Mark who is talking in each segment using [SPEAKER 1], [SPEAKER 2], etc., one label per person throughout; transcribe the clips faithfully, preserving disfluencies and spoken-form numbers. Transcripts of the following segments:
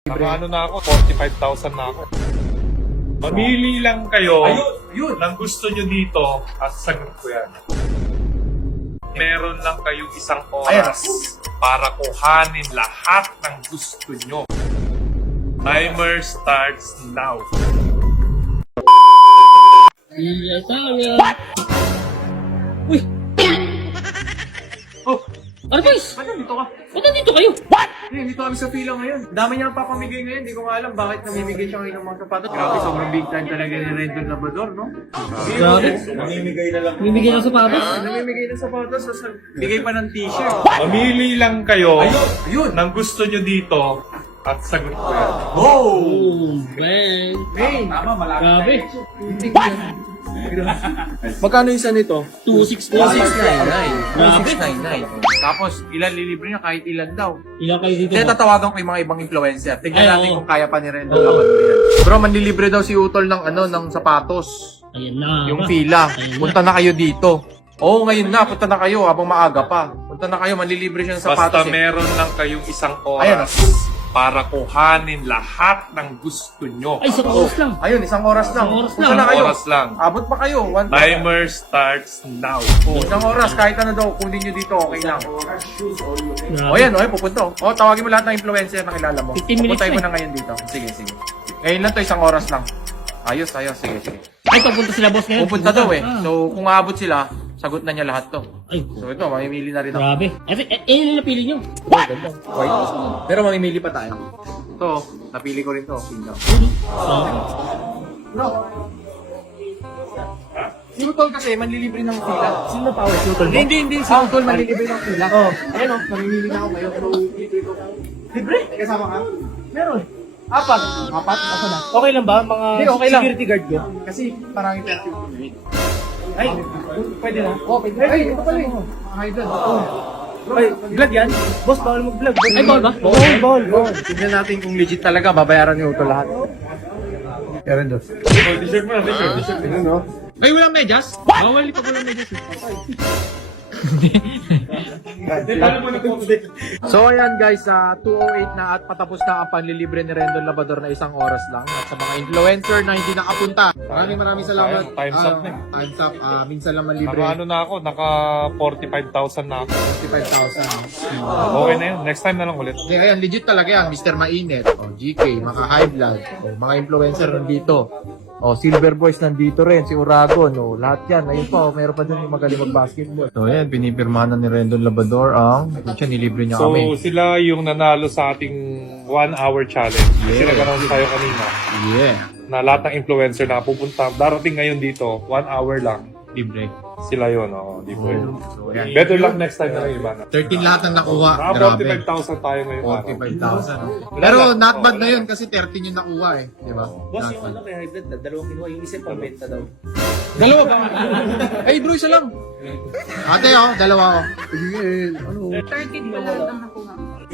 [SPEAKER 1] Ano na ako, forty-five thousand na ako. Mamili lang kayo
[SPEAKER 2] Yun!
[SPEAKER 1] ng gusto nyo dito at sagot ko yan. Meron lang kayong isang oras para kuhanin lahat ng gusto nyo. Timer starts now.
[SPEAKER 3] Iya, saya. Uy!
[SPEAKER 2] Oh!
[SPEAKER 3] Ano guys?
[SPEAKER 2] Ba't nandito ka?
[SPEAKER 3] Ba't nandito kayo? What?
[SPEAKER 2] Eh, dito kami sa pila ngayon. Dami niya papamigay ngayon. Hindi ko nga alam bakit namimigay siya ngayon ng mga sapatos. Grabe, sobrang big time talaga ni Rendon Labrador, no?
[SPEAKER 3] Grabe.
[SPEAKER 2] Namimigay na lang.
[SPEAKER 3] Bibigyan ng sapatos.
[SPEAKER 2] Namimigay ng sapatos, tapos bigay pa ng t-shirt.
[SPEAKER 1] Mamili lang kayo
[SPEAKER 2] Ayun!
[SPEAKER 1] ng gusto nyo dito at sagot ko yan.
[SPEAKER 2] Oh!
[SPEAKER 3] Oh, man.
[SPEAKER 2] Hey! Tama, malaki.
[SPEAKER 3] Grabe.
[SPEAKER 2] Hindi ko yan. Magkano isa nito?
[SPEAKER 3] two six four.
[SPEAKER 2] two six nine nine.
[SPEAKER 3] Grabe.
[SPEAKER 2] two six nine nine. Tapos, ilan lilibre niya kahit ilan daw.
[SPEAKER 3] Ilan kayo dito?
[SPEAKER 2] Kaya tatawagan ko yung mga ibang influencer. Tignan
[SPEAKER 3] Ay,
[SPEAKER 2] natin
[SPEAKER 3] oo.
[SPEAKER 2] kung kaya pa ni Rendon Labrador yan. Bro, manlilibre daw si Utol ng ano, ng sapatos.
[SPEAKER 3] Ayan na.
[SPEAKER 2] Yung fila.
[SPEAKER 3] Ayun na.
[SPEAKER 2] Punta na kayo dito. Oo, ngayon na. Punta na kayo habang maaga pa. Punta na kayo, manlilibre siya ng
[SPEAKER 1] Basta
[SPEAKER 2] sapatos. eh.
[SPEAKER 1] meron lang kayong isang
[SPEAKER 2] Ayan.
[SPEAKER 1] oras para kuhanin lahat ng gusto nyo.
[SPEAKER 3] Ay, sa oras lang.
[SPEAKER 2] Ayun, isang oras lang.
[SPEAKER 3] Isang oras
[SPEAKER 2] Punta
[SPEAKER 3] lang.
[SPEAKER 2] na kayo.
[SPEAKER 1] Oras lang.
[SPEAKER 2] Abot pa kayo. One
[SPEAKER 1] Timer starts now.
[SPEAKER 2] Oh, isang oras. Kahit ano daw, kung di nyo dito, okay lang.
[SPEAKER 3] Grabe.
[SPEAKER 2] O yan, o yan, pupunta. O, tawagin mo lahat ng influencer na kilala mo.
[SPEAKER 3] fifteen minutes
[SPEAKER 2] Pupuntahin mo
[SPEAKER 3] na
[SPEAKER 2] na ngayon dito. Sige, sige. Ngayon lang to, isang oras lang. Ayos, ayos. Sige, sige.
[SPEAKER 3] Ay, papunta sila boss ngayon.
[SPEAKER 2] Pupunta daw eh.
[SPEAKER 3] Ah.
[SPEAKER 2] So, kung aabot sila, sagot na niya lahat to.
[SPEAKER 3] Ay,
[SPEAKER 2] So, ito, mamimili na rin ako.
[SPEAKER 3] grabe. Eh, eh, eh, yun yung napili nyo.
[SPEAKER 2] White. Pero mamimili pa tayo. Ito, napili ko rin to. Pila. Bro. Si Utol kasi, manlilibre ng pila. Sino pa Si Utol Hindi, hindi, hindi. Si Utol manlilibre ng pila. Oo. Ayan o, mamimili na ako ngayon. So, libre ko. Libre? May kasama ka? Meron. Apat. Apat? Asa na?
[SPEAKER 3] Okay lang ba mga
[SPEAKER 2] Hindi, okay lang.
[SPEAKER 3] security guard ko?
[SPEAKER 2] Kasi parang yung thirty minutes.
[SPEAKER 3] Ay, pwede na.
[SPEAKER 2] Oh, pwede. Ay, ito pala eh. High blood. Oh.
[SPEAKER 3] Ay, vlog yan? Boss, bawal mag-vlog. Ay, bawal ba?
[SPEAKER 2] Ball, ball, ball. Tignan natin kung legit talaga, babayaran ni Utol lahat. Meron dos.
[SPEAKER 1] Oh, t-shirt mo na, t-shirt. T-shirt.
[SPEAKER 2] Ano, no?
[SPEAKER 3] Ay, walang medyas? Bawal pa walang medyas.
[SPEAKER 2] So ayan guys, sa two oh eight na at patapos na ang panlilibre ni Rendon Labrador na isang oras lang. At sa mga influencer na hindi nakapunta, maraming maraming salamat.
[SPEAKER 1] Time's up na eh.
[SPEAKER 2] Ah, Time's up. Ah, minsan lang man libre.
[SPEAKER 1] Naka ano na ako, naka forty-five thousand na ako.
[SPEAKER 2] fifty-five thousand.
[SPEAKER 1] Okay na yun, next time na lang ulit.
[SPEAKER 2] Okay, ayan, legit talaga yan. mister Mainit, o G K, mga high blood, o mga influencer nandito. O Silver Boys nandito rin, si Uragon, o lahat yan. Ayun pa, o, mayroon pa din yung magaling mag-basketball. So ayan, pinipirmahan na ni Rendon Labrador ang, ito siya, nilibre niya
[SPEAKER 1] So,
[SPEAKER 2] kami.
[SPEAKER 1] sila yung nanalo sa ating one hour challenge. Kasi
[SPEAKER 2] Yeah.
[SPEAKER 1] nagkaroon tayo kanina
[SPEAKER 2] Yeah.
[SPEAKER 1] na lahat ng influencer na pupunta, darating ngayon dito, one hour lang.
[SPEAKER 2] Libre.
[SPEAKER 1] Sila yun, oo, di po yun.
[SPEAKER 2] So ayan.
[SPEAKER 1] Better luck next time na lang iba na.
[SPEAKER 2] thirteen lahat ang nakuha.
[SPEAKER 1] Naka
[SPEAKER 2] Grabe.
[SPEAKER 1] forty-five thousand tayo ngayon.
[SPEAKER 2] forty-five thousand. Pero not bad na yun kasi thirteen yung nakuha eh. Di ba?
[SPEAKER 4] Boss,
[SPEAKER 2] Not
[SPEAKER 4] yung
[SPEAKER 2] bad.
[SPEAKER 4] ano kay high blood, dalawang kinuha, yung isa pang benta daw.
[SPEAKER 2] Dalawa ba? Ay bro, isa lang. Ate oh, dalawa oh. Ayun, ano?
[SPEAKER 5] thirty pa lahat ang nakuha.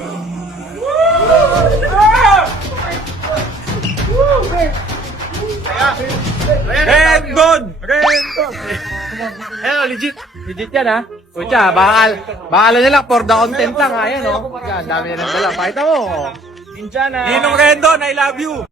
[SPEAKER 2] Rendon! Rendon! Ayan, legit. Legit yan ha. Kucha, bakal. Bakal na lang for the content lang ha. Ayan oh. Yan, dami na rin dala. Pakita mo. oh.
[SPEAKER 4] Ninong Rendon, I love you!